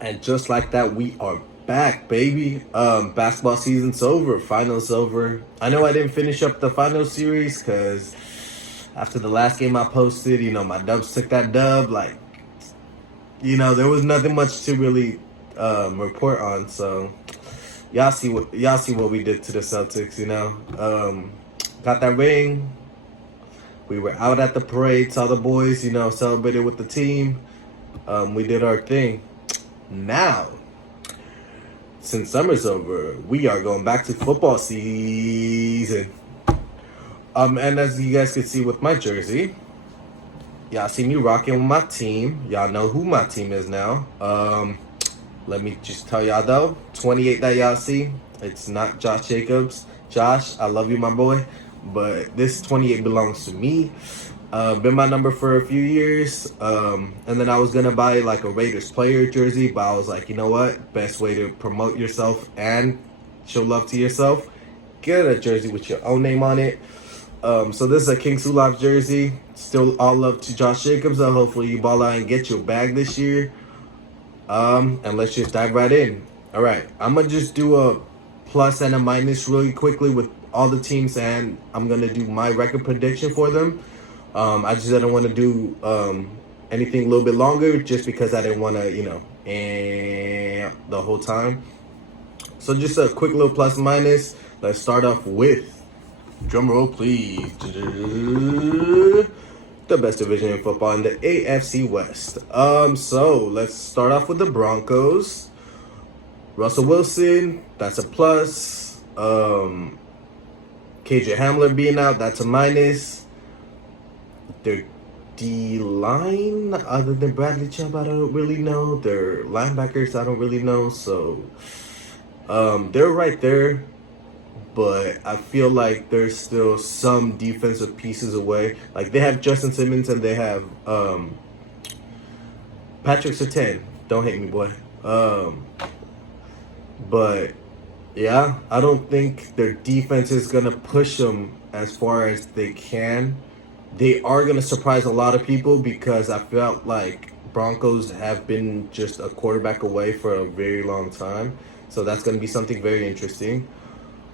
And just like that, we are back, baby. Basketball season's over, finals over. I know I didn't finish up the final series because after the last game I posted, my Dubs took that dub. There was nothing much to really report on. So y'all see what we did to the Celtics. Got that ring. We were out at the parade, saw the boys, celebrated with the team. We did our thing. Now, since summer's over, we are going back to football season. And as you guys can see with my jersey, y'all see me rocking with my team. Y'all know who my team is now. Let me just tell y'all though, 28 that y'all see, it's not Josh Jacobs. Josh, I love you, my boy, but this 28 belongs to me. Been my number for a few years. And then I was gonna buy like a Raiders player jersey, but I was like, you know what? Best way to promote yourself and show love to yourself, get a jersey with your own name on it. So this is a Kingsportstalk jersey. Still all love to Josh Jacobs. Hopefully you ball out and get your bag this year. And let's just dive right in. All right, I'm gonna just do a plus and a minus really quickly with all the teams, and I'm gonna do my record prediction for them. I just didn't want to do anything a little bit longer, just because I didn't want to, the whole time. So just a quick little plus and minus. Let's start off with, drum roll please, the best division in football in the AFC West. So let's start off with the Broncos. Russell Wilson, that's a plus. KJ Hamler being out, that's a minus. Their D-line, other than Bradley Chubb, I don't really know. Their linebackers, I don't really know. So they're right there. But I feel like there's still some defensive pieces away. Like they have Justin Simmons and they have Patrick Surtain. Don't hate me, boy. But yeah, I don't think their defense is gonna push them as far as they can. They are gonna surprise a lot of people because I felt like Broncos have been just a quarterback away for a very long time. So that's gonna be something very interesting.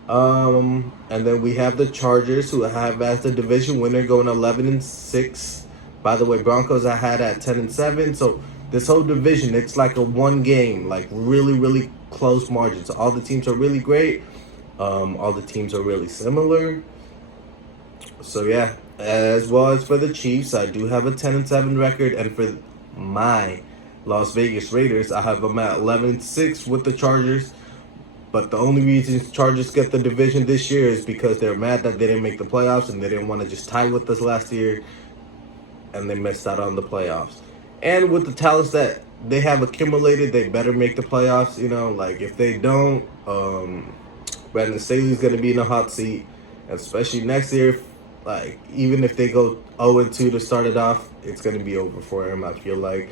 And then we have the Chargers, who have as the division winner, going 11-6. By the way, Broncos I had at 10-7. So this whole division, it's like a one game, like really, really close margins. So all the teams are really great. All the teams are really similar. So yeah, as well as for the Chiefs, I do have a 10-7 record, and for my Las Vegas Raiders, I have them at 11-6 with the Chargers. But the only reason Chargers get the division this year is because they're mad that they didn't make the playoffs and they didn't want to just tie with us last year, and they missed out on the playoffs. And with the talents that they have accumulated, they better make the playoffs. Like if they don't, Brandon Staley's going to be in a hot seat, especially next year. Like even if they go 0-2 to start it off, it's going to be over for him, I feel like.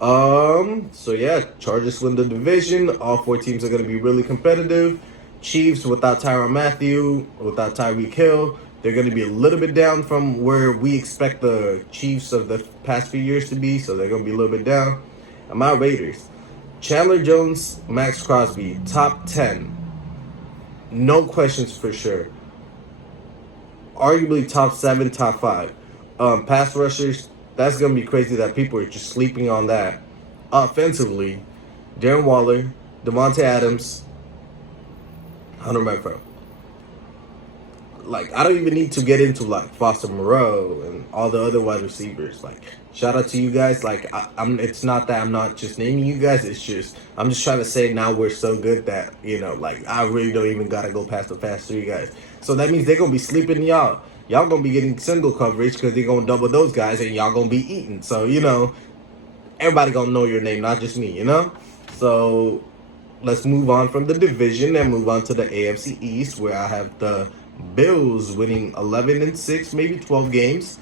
So yeah, Chargers win the division. All four teams are going to be really competitive. Chiefs, without Tyrann Mathieu, without Tyreek Hill, they're going to be a little bit down from where we expect the Chiefs of the past few years to be. So they're going to be a little bit down. And my Raiders, Chandler Jones, Max Crosby, top 10. No questions for sure. Arguably top 7, top 5. Pass rushers, that's going to be crazy that people are just sleeping on that. Offensively, Darren Waller, Devontae Adams, Hunter Renfrow. Like, I don't even need to get into, like, Foster Moreau and all the other wide receivers. Like, shout out to you guys. Like, it's not that I'm not just naming you guys. It's just, I'm just trying to say now we're so good that, like, I really don't even got to go past the past 3 guys. So that means they're going to be sleeping y'all. Y'all going to be getting single coverage because they're going to double those guys and y'all going to be eating. So, everybody going to know your name, not just me, So let's move on from the division and move on to the AFC East, where I have the Bills winning 11-6, maybe 12 games.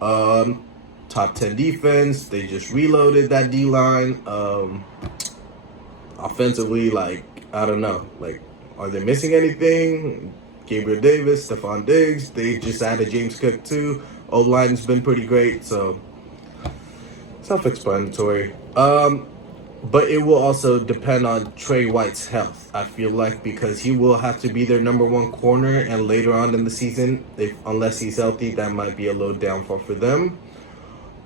Top 10 defense. They just reloaded that D-line. Offensively, like, I don't know. Like, are they missing anything? Gabriel Davis, Stephon Diggs. They just added James Cook too. O-line's been pretty great, so self-explanatory. But it will also depend on Trey White's health. I feel like because he will have to be their number one corner, and later on in the season, if unless he's healthy, that might be a little downfall for them.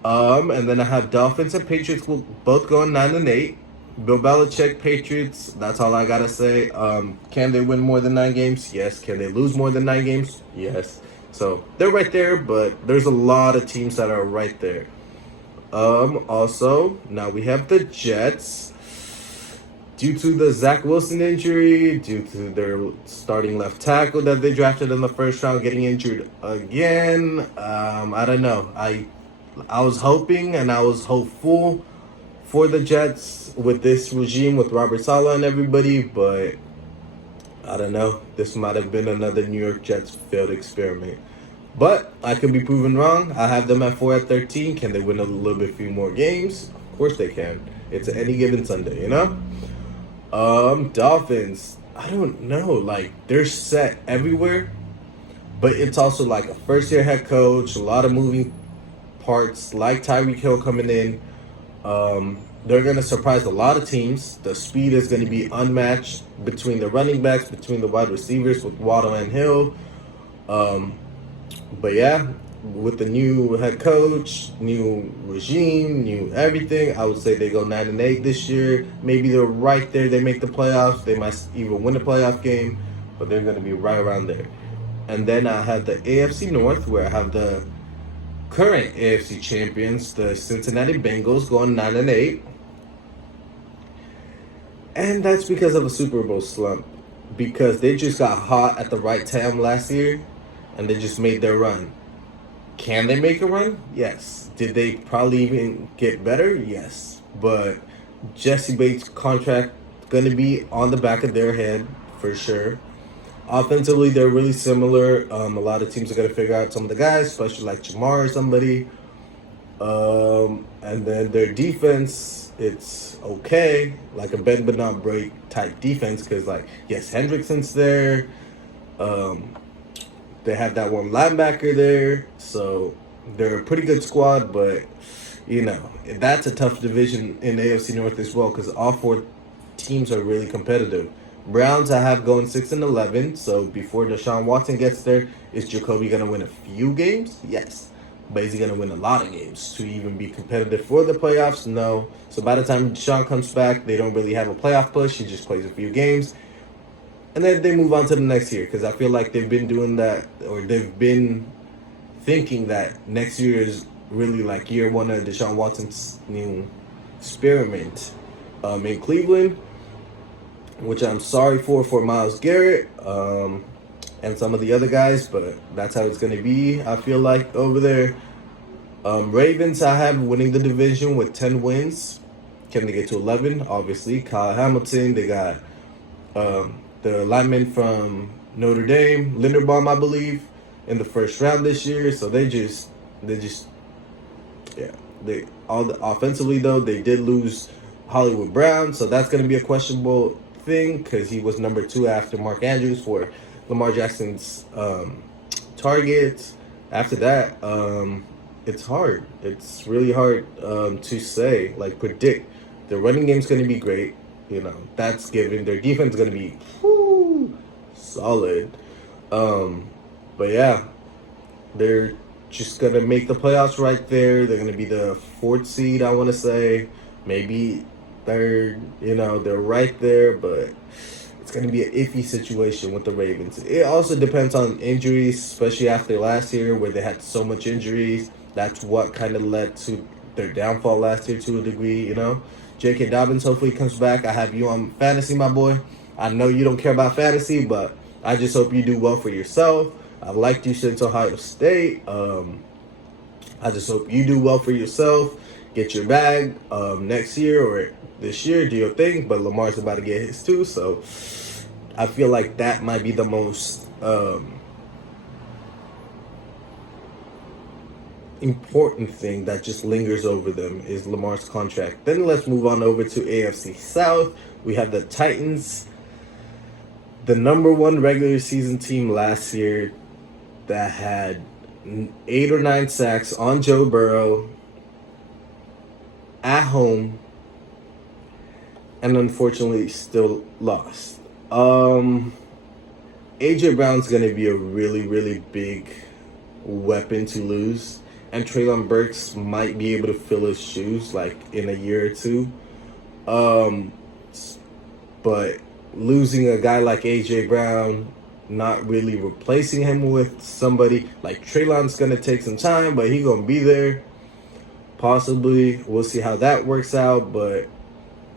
And then I have Dolphins and Patriots will both going 9-8. Bill Belichick, Patriots. That's all I gotta say. Can they win more than 9 games? Yes. Can they lose more than 9 games? Yes. So they're right there, but there's a lot of teams that are right there. Also, now we have the Jets. Due to the Zach Wilson injury, due to their starting left tackle that they drafted in the first round getting injured again, I don't know. I was hoping and I was hopeful for the Jets with this regime with Robert Saleh and everybody, but I don't know. This might have been another New York Jets failed experiment. But I could be proven wrong. I have them at 4-13. Can they win a little bit few more games? Of course they can. It's any given Sunday, you know? Dolphins. I don't know. Like they're set everywhere, but it's also like a first year head coach, a lot of moving parts, like Tyreek Hill coming in. They're gonna surprise a lot of teams. The speed is gonna be unmatched between the running backs, between the wide receivers with Waddle and Hill. Um, but yeah, with the new head coach, new regime, new everything, I would say they go 9-8 this year. Maybe they're right there. They make the playoffs. They might even win a playoff game, but they're going to be right around there. And then I have the AFC North, where I have the current AFC champions, the Cincinnati Bengals, going 9-8, and that's because of a Super Bowl slump. Because they just got hot at the right time last year, and they just made their run. Can they make a run? Yes. Did they probably even get better? Yes. But Jesse Bates' contract going to be on the back of their head for sure. Offensively, they're really similar. A lot of teams are going to figure out some of the guys, especially like Jamar or somebody. And then their defense, it's okay, like a bend but not break type defense. Because like, yes, Hendrickson's there. They have that one linebacker there, so they're a pretty good squad. But you know that's a tough division in AFC North as well because all four teams are really competitive. Browns I have going 6-11. So before Deshaun Watson gets there, is Jacoby gonna win a few games? Yes, but is he gonna win a lot of games to even be competitive for the playoffs? No. So by the time Deshaun comes back, they don't really have a playoff push. He just plays a few games and then they move on to the next year because I feel like they've been doing that, or they've been thinking that next year is really like year one of Deshaun Watson's new experiment in Cleveland, which I'm sorry for Myles Garrett and some of the other guys, but that's how it's going to be, I feel like, over there. Ravens, I have winning the division with 10 wins. Can they get to 11? Obviously. Kyle Hamilton, they got the lineman from Notre Dame, Linderbaum, I believe, in the first round this year. So they just, yeah. They all the, offensively though they did lose Hollywood Brown, so that's going to be a questionable thing because he was number 2 after Mark Andrews for Lamar Jackson's targets. After that, it's hard. It's really hard to say, like predict. The running game's going to be great. You know, that's given. Their defense is going to be solid. But yeah, they're just going to make the playoffs right there. They're going to be the 4th seed, I want to say. Maybe 3rd. You know, they're right there, but it's going to be an iffy situation with the Ravens. It also depends on injuries, especially after last year where they had so much injuries. That's what kind of led to their downfall last year to a degree, you know. J.K. Dobbins hopefully comes back. I have you on fantasy, my boy. I know you don't care about fantasy, but I just hope you do well for yourself. I've liked you since Ohio State. I just hope you do well for yourself. Get your bag next year or this year. Do your thing. But Lamar's about to get his too, so I feel like that might be the most important thing that just lingers over them is Lamar's contract. Then let's move on over to AFC South. We have the Titans, the number 1 regular season team last year that had 8 or 9 sacks on Joe Burrow at home. and unfortunately still lost. Um, AJ Brown's gonna be a really, really big weapon to lose, and Traylon Burks might be able to fill his shoes like in a year or two. Um, but losing a guy like AJ Brown, not really replacing him with somebody like Traylon's gonna take some time, but he gonna be there. Possibly, we'll see how that works out. But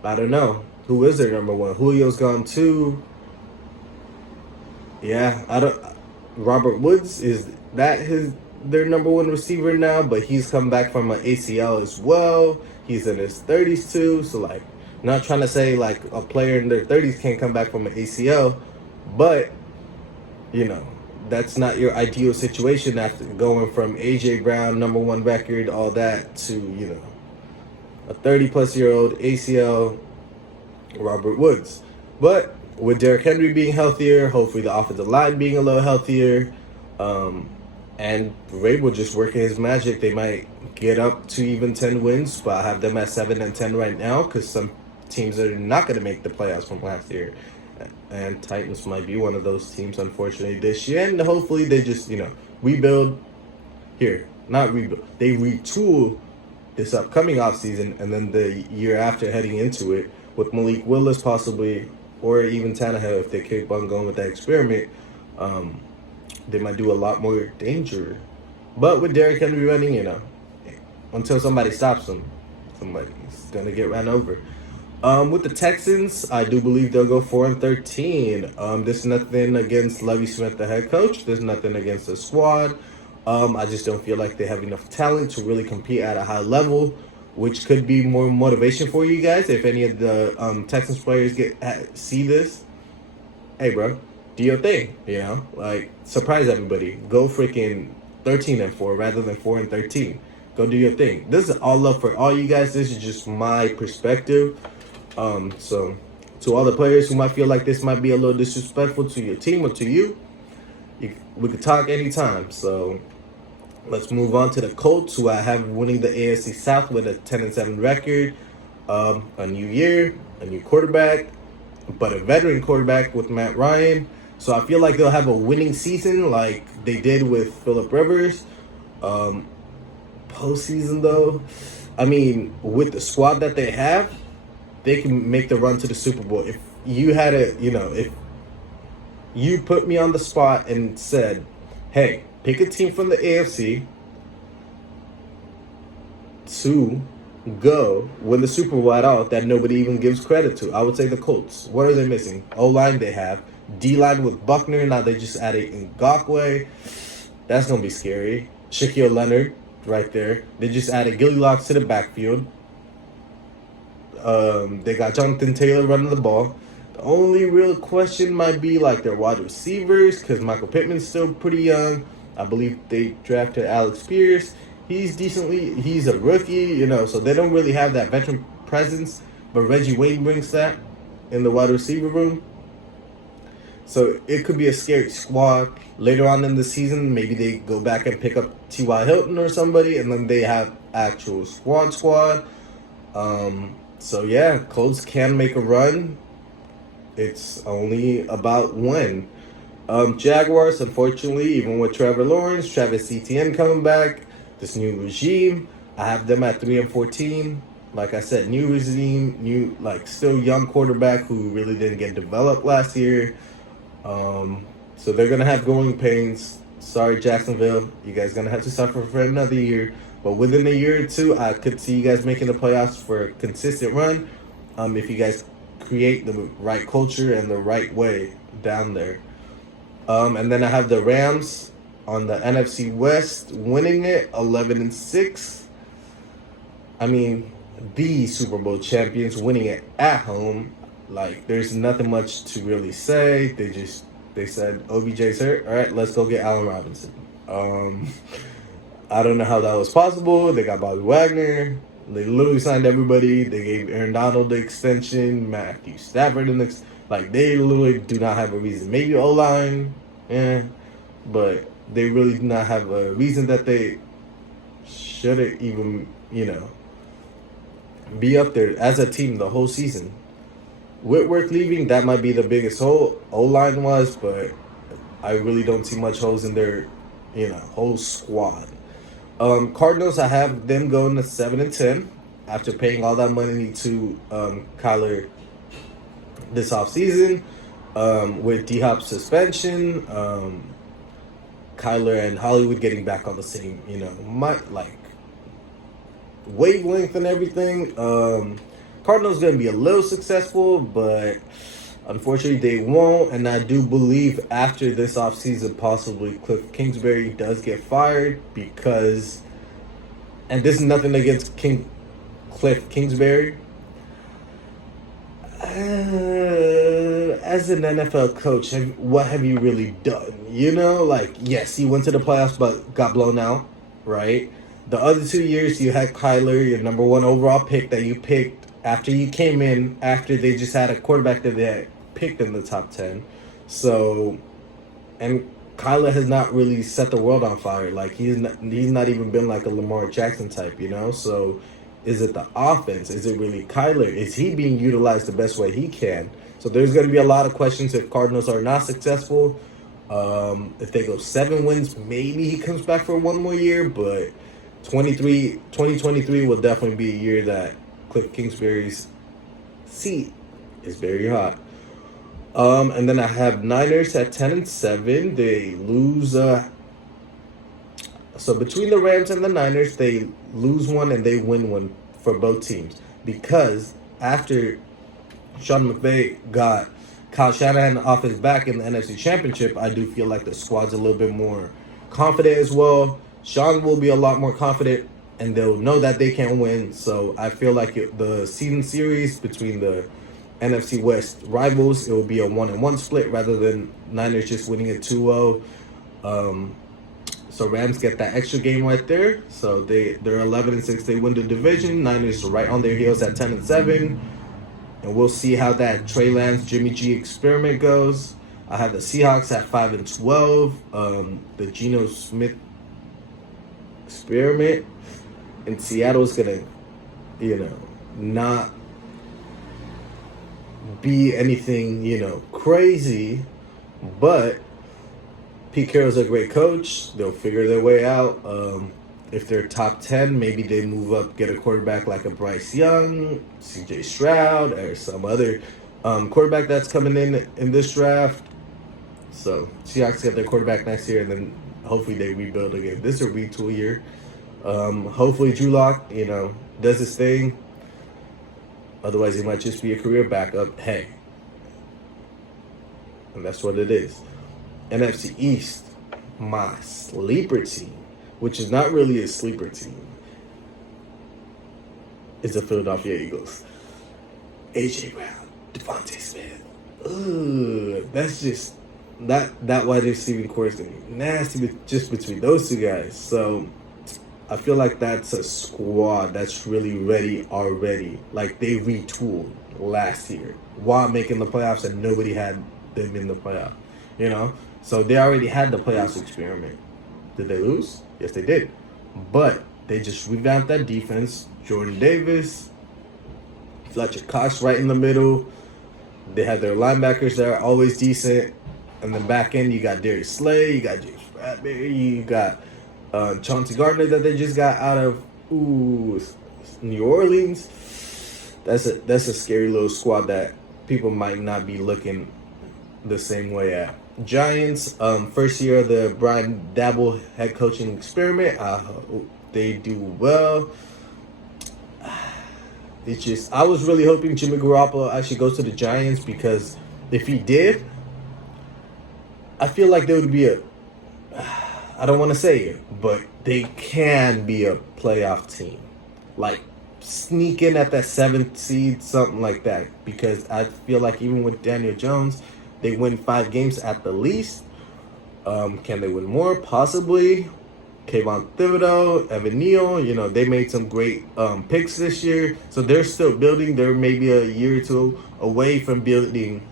I don't know who is their number one. Julio's gone too. Yeah, I don't. Robert Woods, is that his their number one receiver now? But he's come back from an ACL as well. He's in his 30s too. So like, not trying to say like a player in their 30s can't come back from an ACL, but you know that's not your ideal situation after going from AJ Brown number one record, all that, to a 30-plus-year-old ACL Robert Woods. But with Derrick Henry being healthier, hopefully the offensive line being a little healthier, and Vrabel just working his magic, they might get up to even 10 wins, but I have them at 7-10 right now because some teams are not going to make the playoffs from last year. And Titans might be one of those teams, unfortunately, this year. And hopefully they just, rebuild here. Not rebuild. They retool this upcoming offseason, and then the year after heading into it with Malik Willis possibly, or even Tannehill if they keep on going with that experiment, they might do a lot more danger. But with Derrick Henry running, until somebody stops him, somebody's gonna get ran over. With the Texans, I do believe they'll go 4-13. There's nothing against Lovie Smith, the head coach. There's nothing against the squad. I just don't feel like they have enough talent to really compete at a high level, which could be more motivation for you guys. If any of the Texans players see this, hey, bro, do your thing. Like surprise everybody. Go freaking 13-4 rather than 4-13. Go do your thing. This is all love for all you guys. This is just my perspective. So to all the players who might feel like this might be a little disrespectful to your team or to you, we could talk anytime. So let's move on to the Colts, who I have winning the AFC South with a 10-7 record. A new year, a new quarterback, but a veteran quarterback with Matt Ryan. So I feel like they'll have a winning season like they did with Phillip Rivers. Postseason though, I mean, with the squad that they have, they can make the run to the Super Bowl. If you had if you put me on the spot and said, hey, pick a team from the AFC to go win the Super Bowl at all that nobody even gives credit to, I would say the Colts. What are they missing? O-line they have. D-line with Buckner. Now they just added Ngakoue. That's going to be scary. Shaquille Leonard right there. They just added Gilly Locks to the backfield. They got Jonathan Taylor running the ball. The only real question might be like their wide receivers, because Michael Pittman's still pretty young. I believe they drafted Alex Pierce. He's a rookie, so they don't really have that veteran presence. But Reggie Wayne brings that in the wide receiver room. So it could be a scary squad. Later on in the season, maybe they go back and pick up T.Y. Hilton or somebody, and then they have actual squad. So yeah, Colts can make a run. It's only about when. Jaguars, unfortunately, even with Trevor Lawrence, Travis Etienne coming back, this new regime, I have them at 3-14. Like I said, new regime, new still young quarterback who really didn't get developed last year. So they're gonna have growing pains. Sorry, Jacksonville, you guys gonna have to suffer for another year. But within a year or two, I could see you guys making the playoffs for a consistent run. If you guys create the right culture and the right way down there. And then I have the Rams on the NFC West winning it 11-6. I mean, the Super Bowl champions winning it at home. Like, there's nothing much to really say. They said OBJ's hurt. All right, let's go get Allen Robinson. I don't know how that was possible. They got Bobby Wagner. They literally signed everybody. They gave Aaron Donald the extension, Matthew Stafford they literally do not have a reason. Maybe O-line, but they really do not have a reason that they shouldn't even, be up there as a team the whole season. Whitworth leaving, that might be the biggest hole O-line was, but I really don't see much holes in their, whole squad. Cardinals, I have them going to 7-10 after paying all that money to Kyler this offseason, with D Hop's suspension, Kyler and Hollywood getting back on the same, wavelength and everything. Cardinals going to be a little successful, but unfortunately they won't. And I do believe after this offseason, possibly Cliff Kingsbury does get fired because, and this is nothing against Cliff Kingsbury. As an NFL coach, what have you really done? Yes, he went to the playoffs but got blown out, right? The other 2 years, you had Kyler, your number one overall pick that you picked after you came in, after they just had a quarterback that they had picked in the top 10. So, and Kyler has not really set the world on fire. Like, he's not even been like a Lamar Jackson type, So, is it the offense? Is it really Kyler? Is he being utilized the best way he can? So there's going to be a lot of questions if Cardinals are not successful. If they go 7 wins, maybe he comes back for one more year. But 2023 will definitely be a year that Cliff Kingsbury's seat is very hot. And then I have Niners at 10-7. They lose. So between the Rams and the Niners, they lose one and they win one for both teams. Because after Sean McVay got Kyle Shanahan off his back in the NFC Championship, I do feel like the squad's a little bit more confident as well. Sean will be a lot more confident, and they'll know that they can win. So I feel like the season series between the NFC West rivals, it will be a 1-1 split rather than Niners just winning it 2-0. So Rams get that extra game right there. So they're 11-6. They win the division. Niners are right on their heels at 10-7. And we'll see how that Trey Lance, Jimmy G experiment goes. I have the Seahawks at 5-12. The Geno Smith experiment in Seattle is gonna, not be anything, crazy. But Pete Carroll's a great coach. They'll figure their way out. If they're top 10, maybe they move up, get a quarterback like a Bryce Young, CJ Stroud, or some other quarterback that's coming in this draft. So Seahawks get their quarterback next year, and then hopefully they rebuild again. This is a retool year. Hopefully Drew Lock, does his thing. Otherwise, he might just be a career backup. Hey. And that's what it is. NFC East, my sleeper team, which is not really a sleeper team, is the Philadelphia Eagles. A.J. Brown, Devontae Smith. That's just, that wide receiving core is going to be nasty just between those two guys. So I feel like that's a squad that's really ready already. Like, they retooled last year while making the playoffs, and nobody had them in the playoff, So they already had the playoffs experiment. Did they lose? Yes, they did. But they just revamped that defense. Jordan Davis, Fletcher Cox right in the middle. They have their linebackers that are always decent. And then back end, you got Darius Slay, you got James Bradbury, you got Chauncey Gardner that they just got out of New Orleans. That's a scary little squad that people might not be looking the same way at. Giants, first year of the Brian Dabble head coaching experiment. I hope they do well. It's just, I was really hoping Jimmy Garoppolo actually goes to the Giants, because if he did, I feel like there would be I don't want to say it, but they can be a playoff team. Like, sneak in at that 7th seed, something like that. Because I feel like even with Daniel Jones, they win 5 games at the least. Can they win more? Possibly. Kayvon Thibodeau, Evan Neal, they made some great picks this year. So they're still building. They're maybe a year or two away from building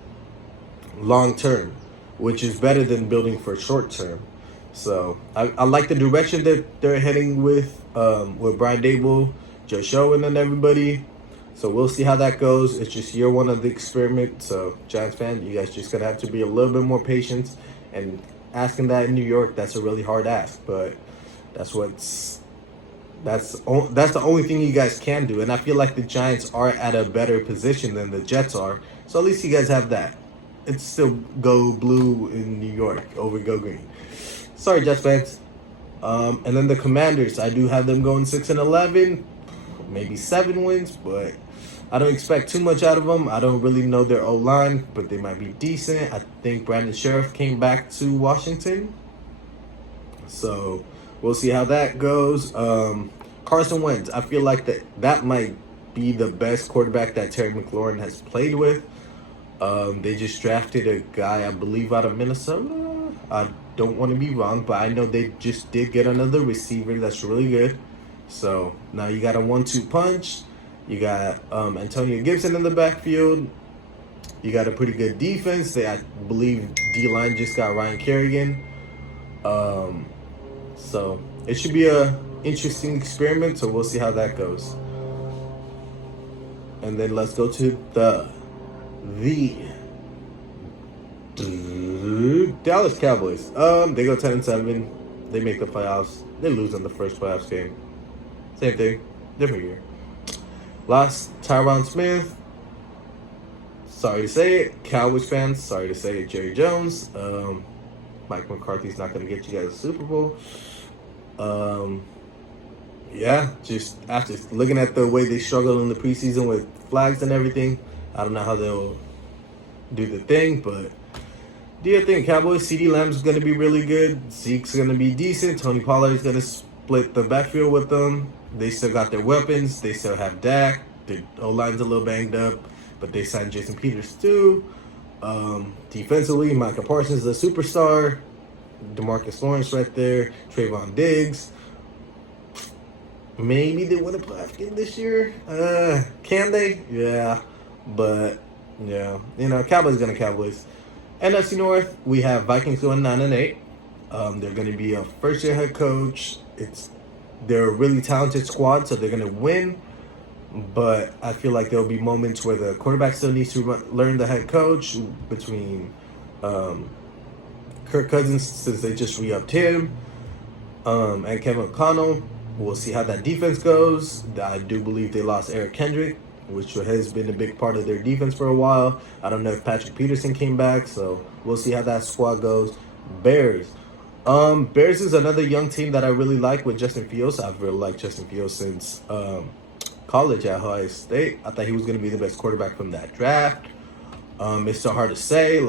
long term, which is better than building for short term. So I like the direction that they're heading with Brian Dable, Joe Sherman, and everybody. So we'll see how that goes. It's just year one of the experiment. So Giants fan, you guys just gonna have to be a little bit more patient. And asking that in New York, that's a really hard ask. But that's what's that's the only thing you guys can do. And I feel like the Giants are at a better position than the Jets are. So at least you guys have that. It's still go blue in New York over go green. Sorry, Jets fans. And then the Commanders, I do have them going 6-11, maybe 7 wins, but I don't expect too much out of them. I don't really know their O line, but they might be decent. I think Brandon Sheriff came back to Washington, so we'll see how that goes. Carson Wentz, I feel like that might be the best quarterback that Terry McLaurin has played with. They just drafted a guy, I believe, out of Minnesota. I don't want to be wrong, but I know they just did get another receiver that's really good. So now you got a 1-2 punch. You got Antonio Gibson in the backfield. You got a pretty good defense. I believe D-line just got Ryan Kerrigan. So it should be a interesting experiment. So we'll see how that goes. And then let's go to the Dallas Cowboys. They go 10-7. They make the playoffs. They lose in the first playoffs game. Same thing, different year. Lost Tyron Smith. Sorry to say it, Cowboys fans. Sorry to say it, Jerry Jones. Mike McCarthy's not going to get you guys a Super Bowl. Yeah, just after looking at the way they struggled in the preseason with flags and everything, I don't know how they'll do the thing, but do you think Cowboys? CeeDee Lamb's going to be really good. Zeke's going to be decent. Tony Pollard's going to split the backfield with them. They still got their weapons. They still have Dak. The O-line's a little banged up, but they signed Jason Peters too. Defensively, Micah Parsons is a superstar. DeMarcus Lawrence right there. Trayvon Diggs. Maybe they win a playoff game this year. Can they? Yeah. But, yeah. Cowboys gonna Cowboys. NFC North, we have Vikings going 9-8. They're going to be a first-year head coach. They're a really talented squad, so they're going to win. But I feel like there'll be moments where the quarterback still needs to learn the head coach between Kirk Cousins, since they just re-upped him, and Kevin O'Connell. We'll see how that defense goes. I do believe they lost Eric Kendrick, which has been a big part of their defense for a while. I don't know if Patrick Peterson came back, so we'll see how that squad goes. Bears. Bears is another young team that I really like with Justin Fields. I've really liked Justin Fields since college at Ohio State. I thought he was going to be the best quarterback from that draft. It's so hard to say,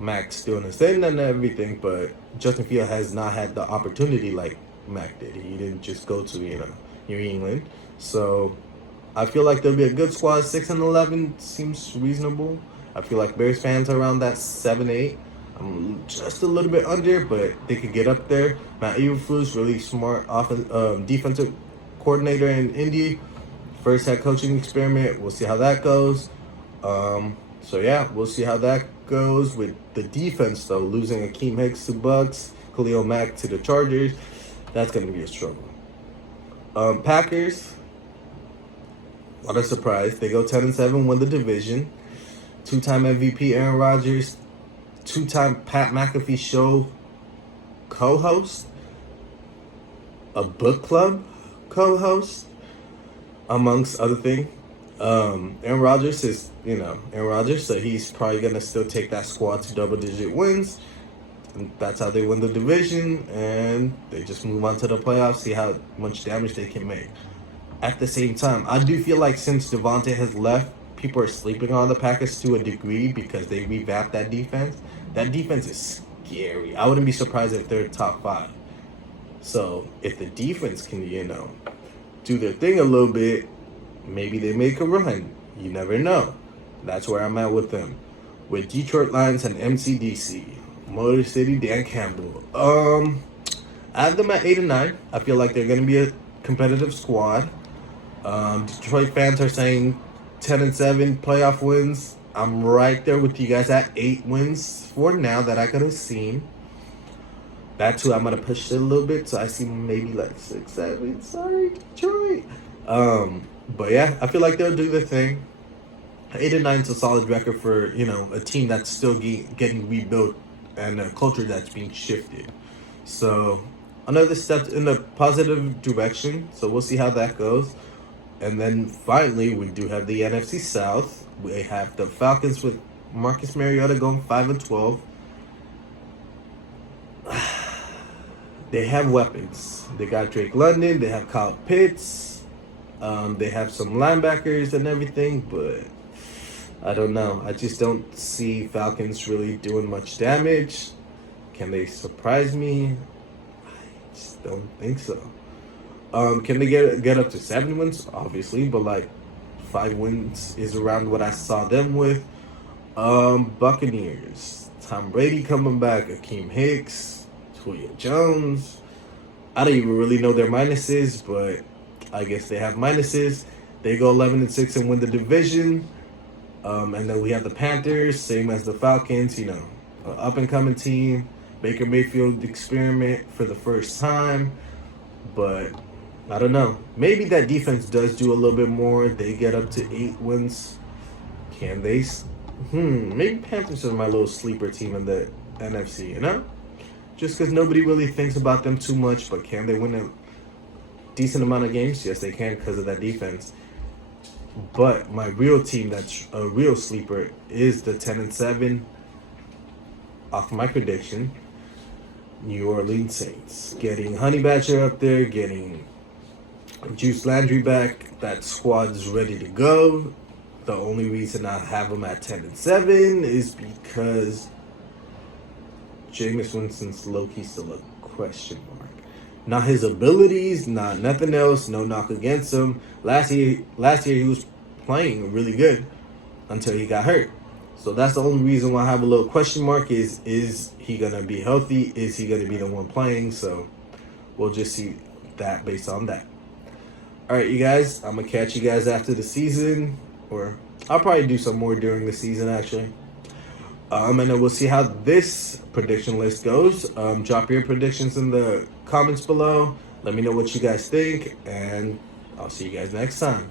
Mac's doing his thing and everything, but Justin Fields has not had the opportunity like Mac did. He didn't just go to, New England. So I feel like there'll be a good squad. 6-11 seems reasonable. I feel like Bears fans are around that 7-8. I'm just a little bit under, but they could get up there. Matt Eberflus, really smart defensive coordinator in Indy. First head coaching experiment. We'll see how that goes. So yeah, we'll see how that goes with the defense though. Losing Akeem Hicks to Bucks, Khalil Mack to the Chargers. That's going to be a struggle. Packers. What a surprise. They go 10-7, win the division. 2-time MVP Aaron Rodgers. 2-time Pat McAfee show co-host. A book club co-host. Amongst other things. Aaron Rodgers is, Aaron Rodgers, so he's probably going to still take that squad to double-digit wins. And that's how they win the division, and they just move on to the playoffs, see how much damage they can make. At the same time, I do feel like since Devontae has left, people are sleeping on the Packers to a degree because they revamped that defense. That defense is scary. I wouldn't be surprised if they're top 5. So if the defense can, do their thing a little bit, maybe they make a run. You never know. That's where I'm at with them. With Detroit Lions and MCDC. Motor City, Dan Campbell. I have them at 8-9. I feel like they're going to be a competitive squad. Detroit fans are saying 10-7 playoff wins. I'm right there with you guys at 8 wins for now that I could have seen. That too, I'm going to push it a little bit, so I see maybe 6-7. Sorry, Detroit. But yeah, I feel like they'll do their thing. 8-9 is a solid record for a team that's still getting rebuilt and a culture that's being shifted. So another step in the positive direction. So we'll see how that goes. And then finally, we do have the NFC South. We have the Falcons with Marcus Mariota going 5-12. They have weapons. They got Drake London. They have Kyle Pitts. They have some linebackers and everything, but I don't know. I just don't see Falcons really doing much damage. Can they surprise me? I just don't think so. Can they get up to 7 wins? Obviously, but like 5 wins is around what I saw them with. Buccaneers. Tom Brady coming back. Akeem Hicks. Julio Jones. I don't even really know their minuses, but I guess they have minuses. They go 11-6 and win the division. And then we have the Panthers, same as the Falcons, an up and coming team. Baker Mayfield experiment for the first time. But I don't know. Maybe that defense does do a little bit more. They get up to 8 wins. Can they? Maybe Panthers are my little sleeper team in the NFC, Just because nobody really thinks about them too much. But can they win a decent amount of games? Yes, they can because of that defense. But my real team that's a real sleeper is the 10-7 off my prediction. New Orleans Saints. Getting Honey Badger up there, getting Juice Landry back. That squad's ready to go. The only reason I have them at 10-7 is because Jameis Winston's low-key still a question mark. Not his abilities, not nothing else, no knock against him. Last year he was playing really good until he got hurt. So that's the only reason why I have a little question mark is he going to be healthy? Is he going to be the one playing? So we'll just see that based on that. All right, you guys, I'm going to catch you guys after the season, or I'll probably do some more during the season, actually. And then we'll see how this prediction list goes. Drop your predictions in the comments below. Let me know what you guys think, and I'll see you guys next time.